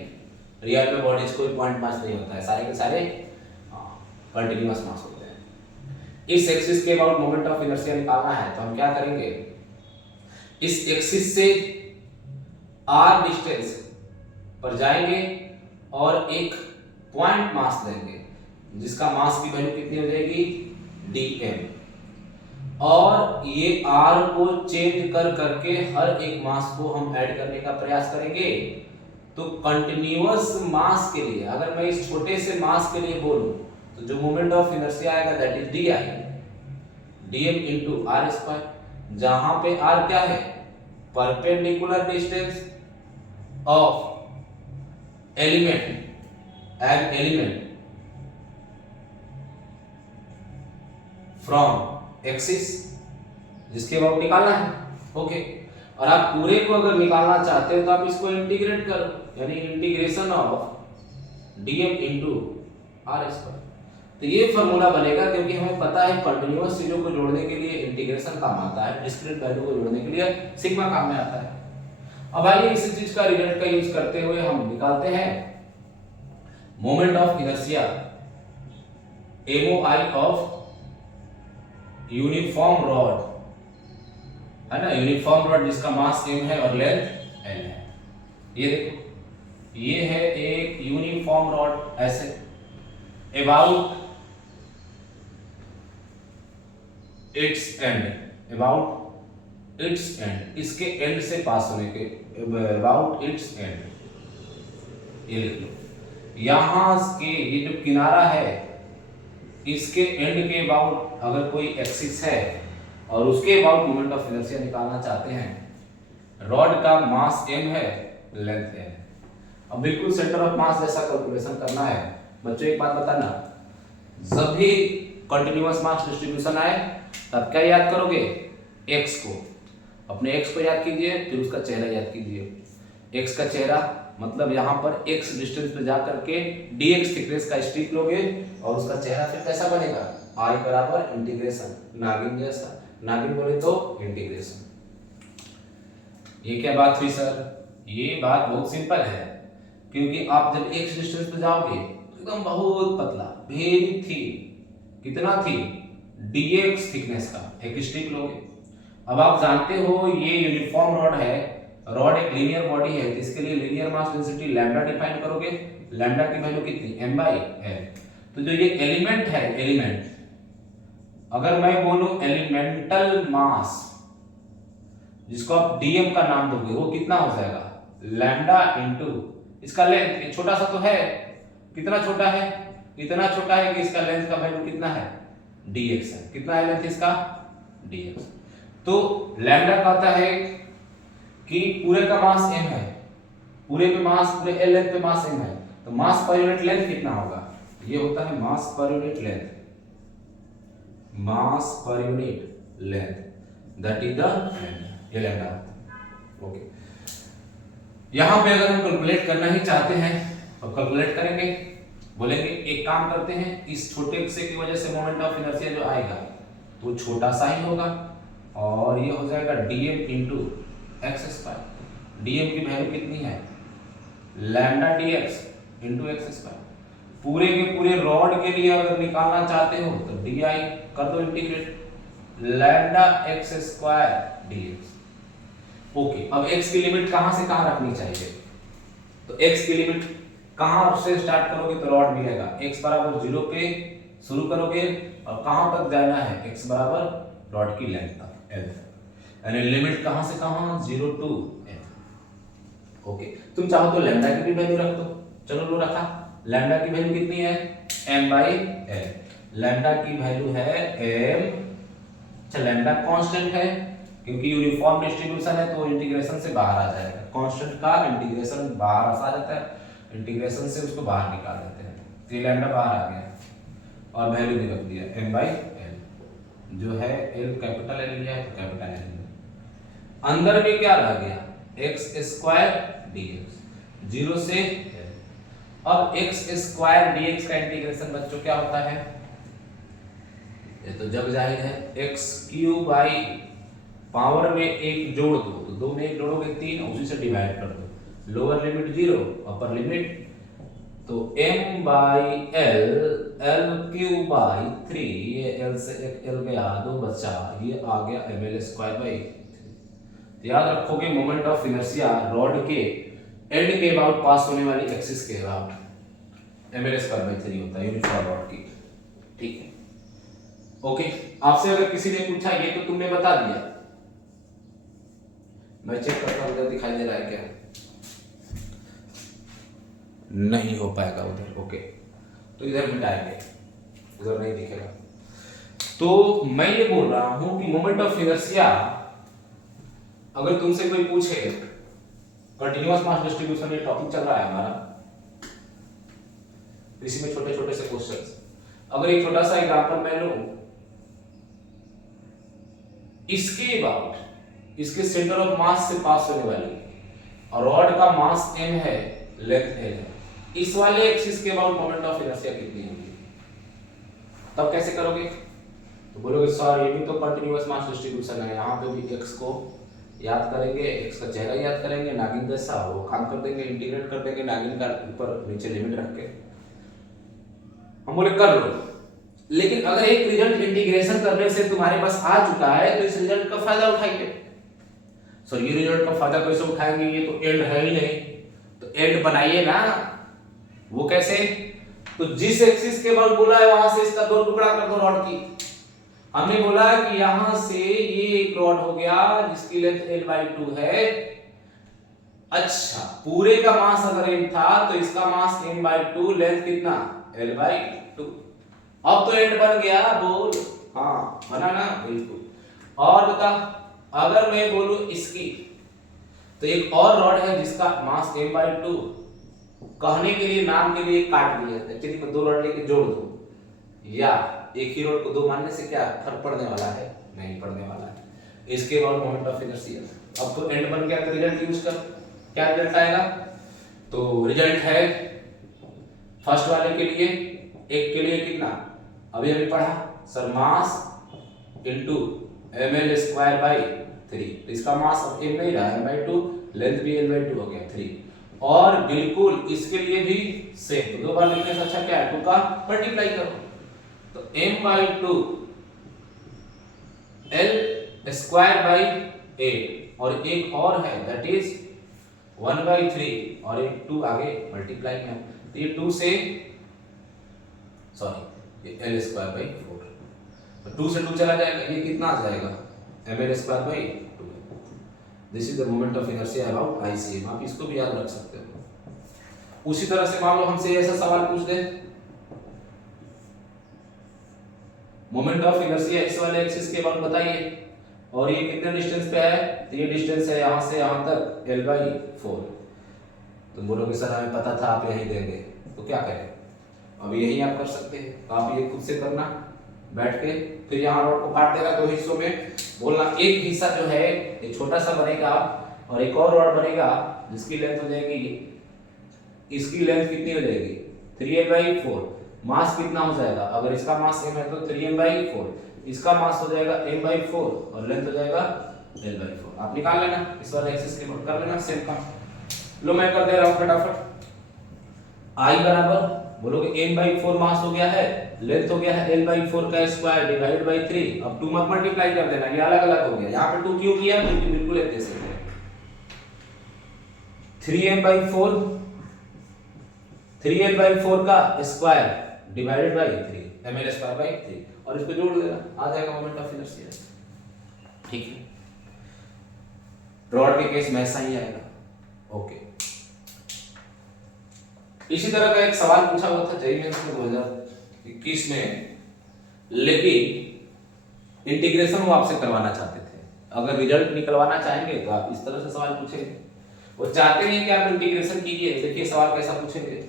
रियल में बॉडीज कोई पॉइंट मास नहीं होता है, सारे के सारे कंटीन्यूअस मास होते हैं। इस एक्सिस के अबाउट मोमेंट ऑफ इनर्शिया निकालना है तो हम क्या करेंगे, इस एक्सिस से r डिस्टेंस पर जाएंगे और एक पॉइंट मास लेंगे जिसका मास की वैल्यू कितनी हो जाएगी, dm, और ये r को चेंज कर करके हर एक मास को हम ऐड करने का प्रयास करेंगे। तो कंटीन्यूअस मास के लिए अगर मैं इस छोटे से मास के लिए बोलूं तो जो मोमेंट ऑफ इनर्शिया आएगा that is di, dm into r², जहां पे r क्या है, perpendicular distance of element from axis, जिसके अबाउट निकालना है। ओके, और आप पूरे को अगर निकालना चाहते हो तो आप इसको इंटीग्रेट करो, यानी integration of dm into r²। तो ये फॉर्मूला बनेगा, क्योंकि हमें पता है कंटीन्यूअस चीजों को जोड़ने के लिए इंटीग्रेशन काम आता है, डिस्क्रीट वैल्यू को जोड़ने के लिए सिग्मा काम में आता है। अब आइए इसी चीज का रिजल्ट का यूज करते हुए हम निकालते हैं moment of inertia MOI of uniform rod, है ना, यूनिफॉर्म रॉड जिसका मास m है और लेंथ l है। ये देखो, ये है एक यूनिफॉर्म रॉड ऐसे अबाउट इट्स एंड, इसके एंड से पास होने के, अबाउट इट्स एंड, ये लिख लो। यहां के ये जो किनारा है इसके एंड के अबाउट अगर कोई एक्सिस है और उसके अबाउट मोमेंट ऑफ इनर्शिया निकालना चाहते हैं। रॉड का मास m है, लेंथ है। अब बिल्कुल सेंटर ऑफ मास जैसा कैलकुलेशन करना है। बच्चों एक बात बताना, जब भी कंटीन्यूअस मास डिस्ट्रीब्यूशन आए तब क्या याद करोगे, x को, अपने x को याद कीजिए, फिर उसका चेहरा याद कीजिए। x का चेहरा मतलब यहाँ पर x डिस्टेंस पे जा करके dx थिकनेस का स्ट्रिप लोगे और उसका चेहरा फिर कैसा बनेगा, I बराबर इंटीग्रेशन, नागिन जैसा, नागिन बोले तो इंटीग्रेशन। ये क्या बात हुई सर, ये बात बहुत सिंपल है, क्योंकि आप जब x डिस्टेंस पे जाओगे तो एकदम बहुत पतला, वेरी थिन, कितना थिन, dx थिकनेस का एक स्ट्रिप लोगे। अब आप जानते हो ये यूनिफॉर्म रॉड है, रॉड एक लीनियर बॉडी है, तो इसके लिए linear mass density lambda define करोगे। लैम्डा की वैल्यू कितनी, m/l। तो जो ये एलिमेंट है, एलिमेंट अगर मैं बोलूं एलिमेंटल मास, जिसको आप dm का नाम दोगे, वो कितना हो जाएगा, लैम्डा इनटू इसका लेंथ। ये छोटा सा तो है, कितना छोटा है, इतना छोटा है कि इसका लेंथ का वैल्यू कितना है, dx है। कितना है लेंथ इसका, dx। तो लैम्डा कहता है कि पूरे का मास m है, पूरे पे मास, पूरे L लेंथ पे मास m है, तो मास पर यूनिट लेंथ कितना होगा, ये होता है मास per unit length, mass per unit length, that is the ये लैम्डा। ओके, यहां पे अगर हम कैलकुलेट करना ही चाहते हैं तो कैलकुलेट करेंगे, बोलेंगे एक काम करते हैं, इस छोटे से की वजह से मोमेंट ऑफ इनर्शिया जो आएगा तो छोटा सा ही होगा, और ये हो जाएगा dm इंटू x²। dm की वैल्यू कितनी है, लैम्डा dx इंटू x²। पूरे के पूरे रॉड के लिए अगर निकालना चाहते हो तो डी आई कर दो integrate lambda x square dx. Okay, अब x की लिमिट कहां से कहां रखनी चाहिए? तो x की लिमिट कहां से स्टार्ट करोगे तो रॉड मिलेगा, x बराबर 0 पे शुरू करोगे और कहां तक जाना है, x बराबर रॉड की लेंथ तक l, यानी लिमिट कहां से कहां 0 टू l। ओके, तुम चाहो तो लैम्डा की भी वैल्यू रख दो, चलो लो रखा। लैम्डा की वैल्यू कितनी है m/l, लैम्डा की वैल्यू है m। अच्छा, लैम्डा कांस्टेंट है क्योंकि यूनिफॉर्म डिस्ट्रीब्यूशन है तो इंटीग्रेशन से बाहर आ जाएगा, कांस्टेंट का इंटीग्रेशन बाहर आ जाता है, इंटीग्रेशन से उसको बाहर निकाल देते हैं, तो ये लैम्डा बाहर आ गया और वैल्यू भी रख दिया m/l, जो है l कैपिटल L लिया है तो कैपिटल L। अंदर में क्या रह गया x स्क्वायर dx 0 से l। अब x स्क्वायर dx का इंटीग्रेशन बच्चों क्या होता है, ये तो जग जाहिर है, x क्यूब बाई पावर में एक जोड़ दो तो 2 में एक जोड़ोगे 3, उसी से डिवाइड कर दो, लोअर लिमिट 0 अपर लिमिट, तो m/l l क्यूब बाई 3, ये l से एक l गया 2 बचा, ये आ गया ml स्क्वायर बाई 3। तो याद रखोगे मोमेंट ऑफ इनर्शिया रॉड के एंड के अबाउट पास होने वाली एक्सिस के अबाउट ml स्क्वायर बाई 3 होता है यूनिफॉर्म रॉड की, ठीक है। ओके, आपसे अगर किसी ने पूछा ये तो तुमने बता दिया, मैं चेक करता हूं उधर दिखाई दे रहा है क्या, नहीं हो पाएगा उधर। ओके, तो इधर मिटाएंगे, उधर नहीं दिखेगा। तो मैं ये बोल रहा हूं कि मोमेंट ऑफ इनर्शिया अगर तुमसे कोई पूछे, कंटीन्यूअस मास डिस्ट्रीब्यूशन ये टॉपिक चल रहा है हमारा, इसी में छोटे छोटे से क्वेश्चंस, अगर एक छोटा सा एग्जांपल मैं लूं, इसके अबाउट इसके सेंटर ऑफ मास से पास होने वाली और रॉड का मास m है, लेंथ l है, इस वाले एक्सिस के अबाउट मोमेंट ऑफ इनर्शिया कितनी होगी, तब कैसे करोगे? तो बोलोगे सर ये भी तो कंटीन्यूअस मास डिस्ट्रीब्यूशन है, यहाँ पे भी x को याद करेंगे, x का चेहरा याद करेंगे, नागिन जैसा वो काम कर देंगे, इंटीग्रेट कर देंगे नागिन का ऊपर नीचे लिमिट रख के। हम बोले कर लो, लेकिन अगर एक रिजल्ट इंटीग्रेशन करने से तुम्हारे पास आ चुका है तो इस रिजल्ट का फायदा उठाइए। सर ये रिजल्ट का फायदा कैसे उठाएंगे, ये तो एंड है ही नहीं, तो एंड बनाइए ना। वो कैसे? तो जिस एक्सिस के बल बोला है वहां से इसका 2 टुकड़ा कर दो रॉड की। हमने बोला कि यहां से ये एक रॉड हो गया जिसकी लेंथ l/2 है। अच्छा, पूरे का मास अगर m था तो इसका मास m/2, लेंथ कितना l/2। अब तो एंड बन गया, बोल हाँ बना ना, बिल्कुल। और बता, अगर मैं बोलूं इसकी, तो एक और रॉड है जिसका मास m/2, कहने के लिए नाम के लिए काट दिया, एक्चुअली मैं 2 रॉड लेके जोड़ दूं, या एक ही रॉड को 2 मानने से क्या फर्क पड़ने वाला है? नहीं पड़ने वाला है। इसके बाद मोमेंट ऑफ इनर्शिया, अब तो एंड बन गया तो रिजल्ट यूज कर, क्या रिजल्ट आएगा? तो रिजल्ट है फर्स्ट वाले के लिए, एक के लिए कितना अभी अभी पढ़ा sir, mass into ml square by 3, तो इसका मास अब m नहीं रहा m/2, लेंथ भी l/2 हो गया 3। और बिल्कुल इसके लिए भी सेम, तो 2 बार लिखने से अच्छा क्या है, 2 का मल्टीप्लाई करो, तो m/2 l स्क्वायर बाई 8, और एक और है दैट इज 1/3, और एक 2 आगे मल्टीप्लाई में, तो ये 2 से सॉरी ये l स्क्वायर बाई 4, तो 2 से 2 चला जाएगा, ये कितना आ जाएगा ml square by 2। This is the moment of inertia about ICM, आप इसको भी याद रख सकते हो। उसी तरह से मान लो हमसे ऐसा सवाल पूछ दे, मोमेंट ऑफ इनर्शिया इस वाले एक्सिस के अबाउट बताइए, और ये कितने डिस्टेंस पे है, तो ये डिस्टेंस है यहां से यहां तक l/4। तुम बोलोगे सर हमें पता था आप यही देंगे, तो क्या करें, अब यही आप कर सकते हैं, तो आप ये खुद से करना बैठ के, फिर यहाँ रॉड को काट देगा 2 हिस्सों में, बोलना एक हिस्सा जो है ये छोटा सा बनेगा और एक और रॉड बनेगा जिसकी लेंथ हो जाएगी, इसकी लेंथ कितनी हो जाएगी 3l/4, मास कितना हो जाएगा, अगर इसका मास m है तो 3m/4, इसका मास हो जाएगा m/4 और लेंथ हो जाएगा l/4। आप निकाल लेना इस वाले एक्सिस के, कर लेना सेम काम। लो मैं कर दे रहा हूं फटाफट। I बराबर बोलोगे m/4 मास हो गया है, लेंथ हो गया है l/4 का स्क्वायर डिवाइड बाय 3। अब 2 मत मल्टीप्लाई कर देना, ये अलग अलग हो गया। यहाँ पे 2 क्यों किया, क्योंकि बिल्कुल एक जैसे है। 3m/4 3l/4 का स्क्वायर डिवाइडेड बाय 3 ml²/3 और इसको जोड़ देना, आ जाएगा मोमेंट ऑफ इनर्शिया। ठीक है, रॉड के केस में ऐसा ही आएगा। ओके, इसी तरह का एक सवाल पूछा हुआ था जेईई मेंस में 2021 में, लेकिन इंटीग्रेशन वो आपसे करवाना चाहते थे। अगर रिजल्ट निकलवाना चाहेंगे तो आप इस तरह से सवाल पूछेंगे, वो चाहते हैं कि आप इंटीग्रेशन कीजिए। देखिए सवाल कैसा पूछेंगे,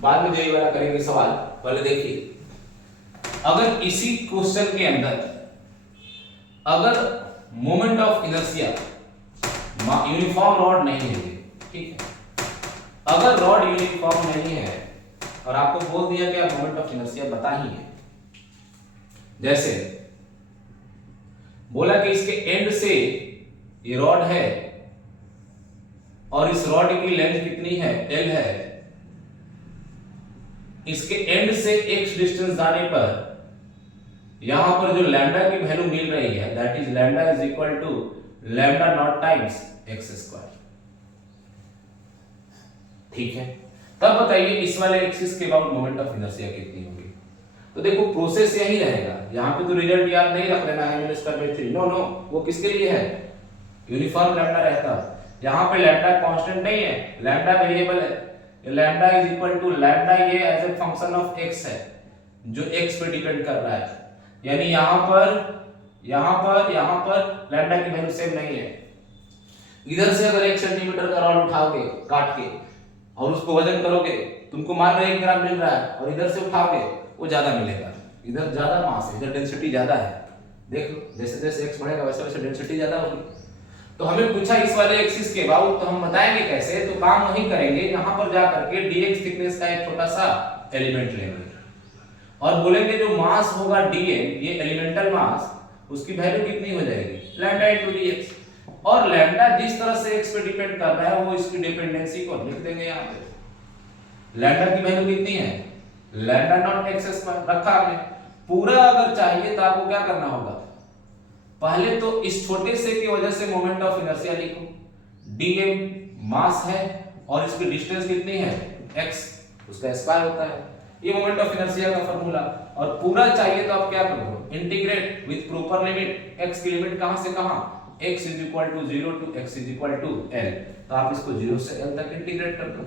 बाद में जेईई वाला करेंगे सवाल। पहले देखिए, अगर इसी क्वेश्चन के अंदर अगर moment of inertia uniform rod नहीं है, ठीक है, अगर रॉड यूनिफॉर्म नहीं है और आपको बोल दिया कि आप मोमेंट ऑफ इनर्शिया बताइए, जैसे बोला कि इसके एंड से ये रॉड है और इस रॉड की लेंथ कितनी है, L है, इसके एंड से x डिस्टेंस जाने पर यहां पर जो लैम्डा की वैल्यू मिल रही है, that is lambda is equal to lambda not times x²। ठीक है, तब बताइए इस वाले एक्सिस के अबाउट मोमेंट ऑफ इनर्शिया कितनी होगी। तो देखो प्रोसेस यही रहेगा, यहां पे तो रिजल्ट याद नहीं रख लेना है ml²/3, नो नो, वो किसके लिए है, यूनिफॉर्म लैम्डा रहता। यहां पे लैम्डा कांस्टेंट नहीं है, लैम्डा वेरिएबल है। Lambda is equal to lambda, ये as a function of x है, जो x पे डिपेंड कर रहा है। यानी यहां पर लैम्डा की वैल्यू सेम नहीं है। इधर से अगर 1 सेंटीमीटर का रॉड उठाओगे काट के और उसको वजन करोगे, तुमको मान लो 1 ग्राम मिल रहा है, और इधर से उठाओगे वो ज्यादा मिलेगा, इधर ज्यादा मास है, इधर डेंसिटी ज्यादा है। देख लो, जैसे जैसे x बढ़ेगा वैसे वैसे डेंसिटी ज्यादा होगी। तो हमें पूछा इस वाले एक्सिस के अबाउट, तो हम बताएंगे कैसे, तो काम वही करेंगे, यहां पर जा करके dx थिकनेस का एक छोटा सा एलिमेंट लेंगे और बोलेंगे जो मास होगा dm, ये एलिमेंटल मास, उसकी वैल्यू कितनी हो जाएगी, लैम्डा इनटू dx। और लैम्डा जिस तरह से x पे डिपेंड कर रहा है वो इसकी डिपेंडेंसी को लिख देंगे यहां पे। लैम्डा की वैल्यू कितनी है, लैम्डा नॉट x² रखा आपने। पूरा अगर चाहिए तो आपको क्या करना होगा, पहले तो इस छोटे से की वजह से मोमेंट ऑफ इनर्शिया लिखो, dm मास है और इसकी डिस्टेंस कितनी है, x, उसका स्क्वायर होता है, ये मोमेंट ऑफ इनर्शिया का फार्मूला। और पूरा चाहिए तो आप क्या करोगे, integrate with proper limit, x की लिमिट कहां से कहां, x is equal to 0 to x is equal to l, तो आप इसको 0 से l तक इंटीग्रेट कर दो।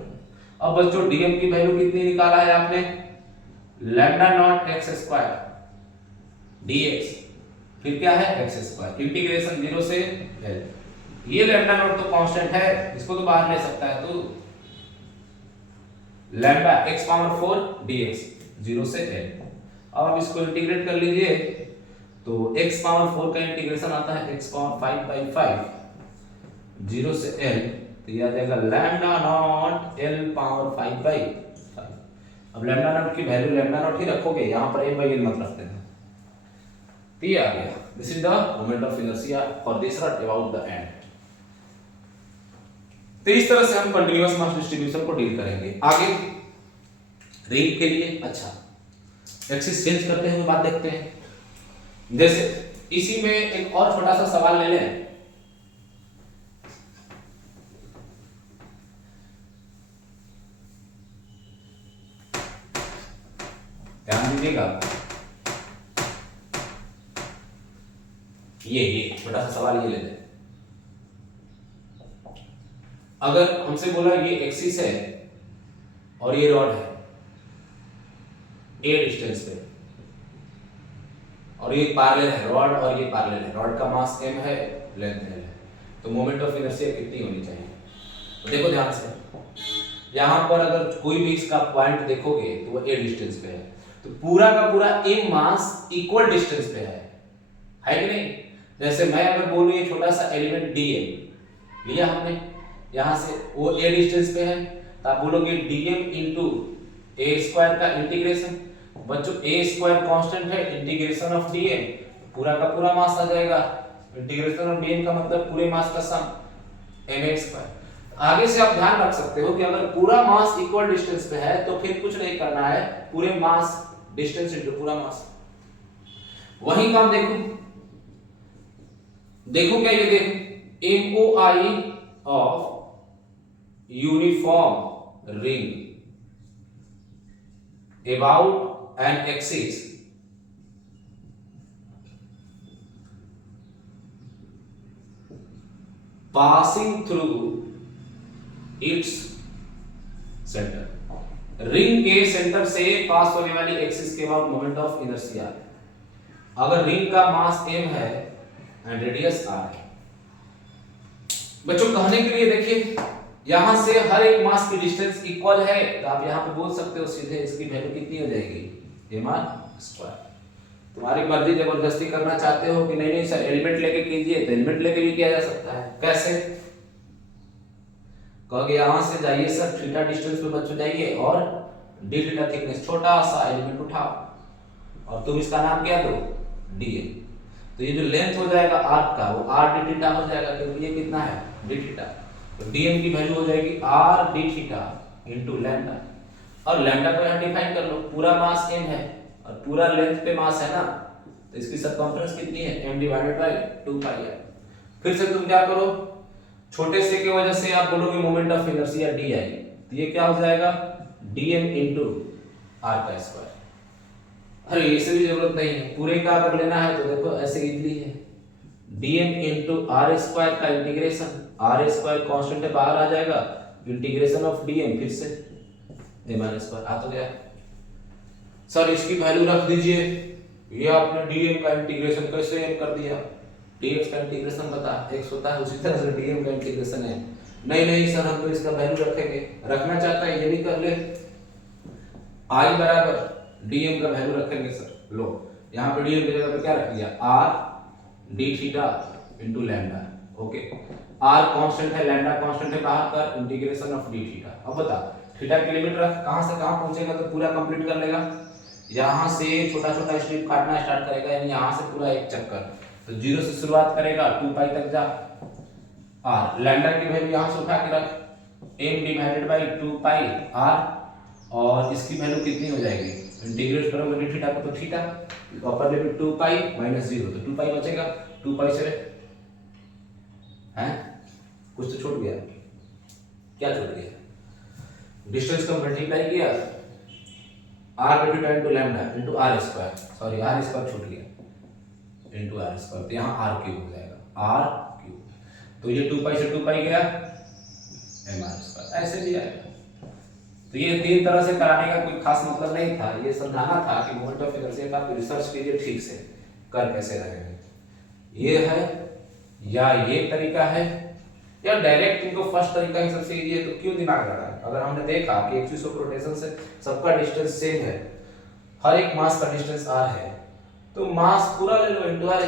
अब बच्चों dm की वैल्यू कितनी निकाला है आपने, लैम्डा नॉट x² dx, फिर क्या है x², इंटीग्रेशन 0 से l। ये लैम्डा नॉट तो कांस्टेंट है, इसको तो बाहर ले सकता है, तो लैम्डा x⁴ dx 0 से l। अब आप इसको इंटीग्रेट कर लीजिए, तो x⁴ का इंटीग्रेशन आता है x⁵/5 0 से l, तो ये आ जाएगा लैम्डा नॉट l⁵/5। अब लैम्डा नॉट की वैल्यू लैम्डा नॉट ही रखोगे, यहां पर m/l मत रख देना। तो ये आ गया, this is the moment of inertia for this rod about the end. तो इस तरह से हम कंटीन्यूअस मास डिस्ट्रीब्यूशन को डील करेंगे। आगे रिंग के लिए, अच्छा एक्सिस चेंज करते हुए बात देखते हैं। जैसे इसी में एक और छोटा सा सवाल ले लें, ध्यान दीजिएगा, ये छोटा सा सवाल ये ले लें। अगर हमसे बोला ये एक्सिस है और ये रॉड है a डिस्टेंस पे, और ये पैरेलल है रॉड, और ये पैरेलल है, रॉड का मास m है, लेंथ l है, तो मोमेंट ऑफ इनर्शिया कितनी होनी चाहिए। तो देखो ध्यान से, यहां पर अगर कोई भी इसका पॉइंट देखोगे तो वो a डिस्टेंस पे है, तो पूरा का पूरा m मास इक्वल डिस्टेंस पे है कि नहीं। जैसे मैं अगर बोलूं ये छोटा सा एलिमेंट dm लिया हमने, यहां से वो a डिस्टेंस पे है, तो आप बोलोगे dm इनटू a² का इंटीग्रेशन। बच्चों a² कांस्टेंट है, इंटीग्रेशन ऑफ dm पूरा का पूरा मास आ जाएगा, इंटीग्रेशन ऑफ dm का मतलब पूरे मास का सम, ma²। आगे से आप ध्यान रख सकते हो कि अगर पूरा मास इक्वल डिस्टेंस पे है तो फिर कुछ नहीं करना है, पूरे मास डिस्टेंस इनटू पूरा मास। वही काम देखो क्या ये देखो, MOI of uniform ring about an axis passing through its center। Ring के सेंटर से पास होने वाली एक्सिस के बाद मोमेंट ऑफ इनर्शिया। अगर रिंग का मास m है एंड रेडियस r है, बच्चों कहने के लिए देखिए यहां से हर एक मास की डिस्टेंस इक्वल है, तो आप यहां पे बोल सकते हो सीधे इसकी वैल्यू कितनी हो जाएगी, m² तुम्हारी मर्जी, जबरदस्ती करना चाहते हो कि नहीं नहीं सर एलिमेंट लेके कीजिए, तो एलिमेंट लेके भी किया जा सकता है। कैसे कहोगे, यहां से जाइए सर थीटा डिस्टेंस पे बच्चों जाइए और d थीटा थिकनेस छोटा सा एलिमेंट उठाओ और तुम इसका नाम क्या दो, dm। तो ये जो लेंथ हो जाएगा आर्क का वो r d थीटा हो जाएगा, क्योंकि ये कितना है d थीटा। तो dm की वैल्यू हो जाएगी r d theta into lambda, और लैम्डा को यहां डिफाइन कर लो, पूरा मास m है और पूरा लेंथ पे मास है ना, तो इसकी सर्कमफरेंस कितनी है, m डिवाइडेड बाय 2 पाई है। फिर से तुम क्या करो, छोटे से की वजह से आप बोलोगे मोमेंट ऑफ इनर्शिया di, तो ये क्या हो जाएगा dm इनटू r का स्क्वायर। अरे इसे भी जरूरत नहीं है, पूरे का अगर लेना है तो देखो ऐसे इजीली है, dm इनटू r स्क्वायर का इंटीग्रेशन, r स्क्वायर कांस्टेंट है बाहर आ जाएगा, इंटीग्रेशन ऑफ dm फिर से m² आ तो गया। सर इसकी वैल्यू रख दीजिए, ये आपने dm का इंटीग्रेशन कैसे m कर दिया, dx का इंटीग्रेशन बता, x होता है उसी तरह से dm का इंटीग्रेशन है। नहीं नहीं सर हम तो इसका वैल्यू रखेंगे, रखना चाहता है ये भी कर ले, i बराबर dm का वैल्यू रखेंगे सर। लो यहाँ पे dm की जगह पे क्या रख दिया, r d theta into lambda. Okay, r constant है, लैम्डा कांस्टेंट है बाहर का, इंटीग्रेशन ऑफ d थीटा। अब बता थीटा की लिमिट रख, कहां से कहां पहुंचेगा तो पूरा कंप्लीट कर लेगा। यहां से छोटा छोटा स्ट्रिप काटना स्टार्ट करेगा, यानी यहां से पूरा एक चक्कर, तो 0 से शुरुआत करेगा 2 पाई तक जा, r लैम्डा की वैल्यू यहां से उठा के रख, m divided by 2 pi r, और इसकी वैल्यू कितनी हो जाएगी, इंटीग्रेट करोगे d थीटा को तो theta, upper limit 2 pi minus 0 तो 2 पाई बचेगा, 2 पाई से हैं कुछ तो छूट गया, क्या छूट गया, डिस्टेंस को मल्टीप्लाई किया r बटे 2 into lambda into r square, sorry r square छूट गया इनटू r स्क्वायर, तो यहाँ r क्यूब हो जाएगा, r क्यूब, तो ये 2 पाई से 2 पाई गया mr², ऐसे भी आएगा। तो ये 3 तरह से कराने का कोई खास मतलब नहीं था, ये समझाना था कि मोमेंट ऑफ इनर्शिया का आप रिसर्च कीजिए ठीक से, कर कैसे रहे हैं, ये है या ये तरीका है या डायरेक्ट इनको फर्स्ट तरीका ही सबसे इजी है, तो क्यों दिमाग लगा। अगर हमने देखा कि एक्सिस ऑफ रोटेशन से सबका डिस्टेंस सेम है, हर एक मास का डिस्टेंस r है, तो मास पूरा ले लो इनटू r²,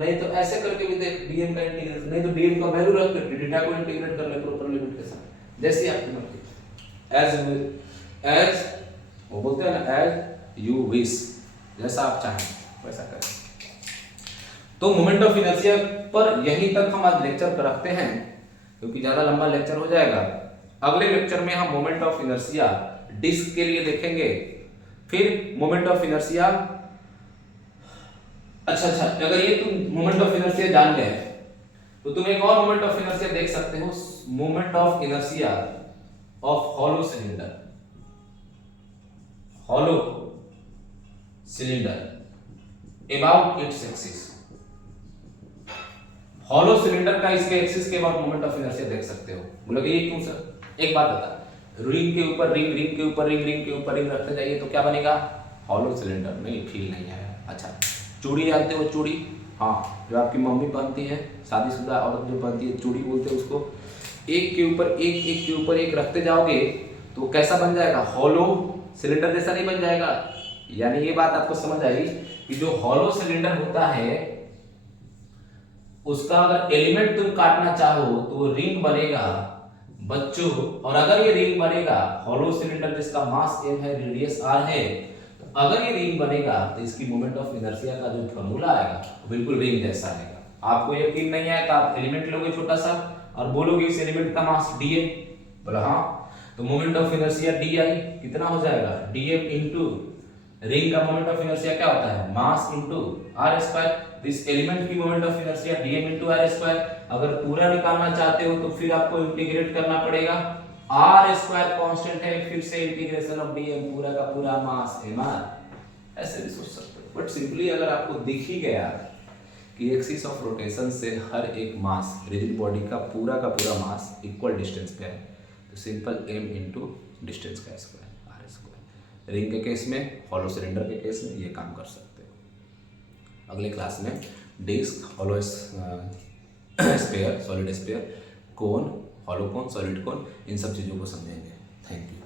नहीं तो ऐसे करके भी देख dm का इंटीग्रेशन, नहीं तो dm का वैल्यू रख के थीटा को इंटीग्रेट कर ले प्रॉपर लिमिट के साथ, जैसे आपकी मर्जी, एज वो बोलते हैं ना एज यू विश, जैसा आप चाहें वैसा करें। तो मोमेंट ऑफ इनर्शिया पर यहीं तक हम आज लेक्चर रखते हैं, क्योंकि ज्यादा लंबा लेक्चर हो जाएगा। अगले लेक्चर में हम मोमेंट ऑफ इनर्शिया डिस्क के लिए देखेंगे, फिर मोमेंट ऑफ इनर्शिया, अच्छा अगर ये तुम मोमेंट ऑफ इनर्शिया जान गए तो तुम एक और मोमेंट ऑफ इनर्शिया देख सकते हो, moment of inertia of hollow cylinder, hollow cylinder about its axis, hollow cylinder का इसके एक्सिस के अबाउट मोमेंट ऑफ इनर्शिया देख सकते हो। बोलोगे ये क्यों सर, एक बात बता, रिंग के ऊपर रिंग, रिंग के ऊपर रिंग, रिंग के ऊपर रिंग रखते जाइए तो क्या बनेगा, हॉलो सिलेंडर। नहीं फील नहीं आया। अच्छा चूड़ी जानते हो, चूड़ी, हाँ जो आपकी मम्मी पहनती है, शादीशुदा औरत जो पहनती है चूड़ी बोलते हैं उसको, एक के ऊपर एक, एक के ऊपर एक रखते जाओगे तो कैसा बन जाएगा, हॉलो सिलेंडर जैसा नहीं बन जाएगा। यानी ये बात आपको समझ आई कि जो हॉलो सिलेंडर होता है उसका अगर एलिमेंट तुम काटना चाहो तो वो रिंग बनेगा बच्चों, और अगर ये रिंग बनेगा हॉलो सिलेंडर जिसका मास m है, रेडियस r है, तो अगर ये रिंग बनेगा तो इसकी मोमेंट ऑफ इनर्शिया का जो फॉर्मूला आएगा वो बिल्कुल रिंग जैसा आएगा। आपको यकीन नहीं आया तो आप एलिमेंट लोगे छोटा सा और बोलोगे इस एलिमेंट का मास dm, बोला हाँ, तो मोमेंट ऑफ इनर्शिया di कितना हो जाएगा, dm इंटू रिंग का मोमेंट ऑफ इनर्शिया क्या होता है, मास इंटू आर स्क्वायर। तो इस एलिमेंट की moment of inertia dm into r square. अगर पूरा निकालना चाहते हो तो फिर आपको इंटीग्रेट करना पड़ेगा, आर स्क्वायर कांस्टेंट है, फिर से इंटीग्रेशन ऑफ dm पूरा का पूरा मास mr, ऐसे भी सोच सकते हो। बट सिंपली अगर आपको दिख ही गया कि एक्सिस ऑफ रोटेशन से हर एक मास रिजिड बॉडी का पूरा मास इक्वल डिस्टेंस पे है, तो सिंपल m इंटू डिस्टेंस का स्क्वायर आर स्क्वायर। रिंग के केस में, हॉलो सिलेंडर के केस में ये काम कर सकते हो। अगले क्लास में disc, hollow sphere, solid sphere, cone, hollow cone, solid cone, इन सब चीज़ों को समझेंगे। Thank you.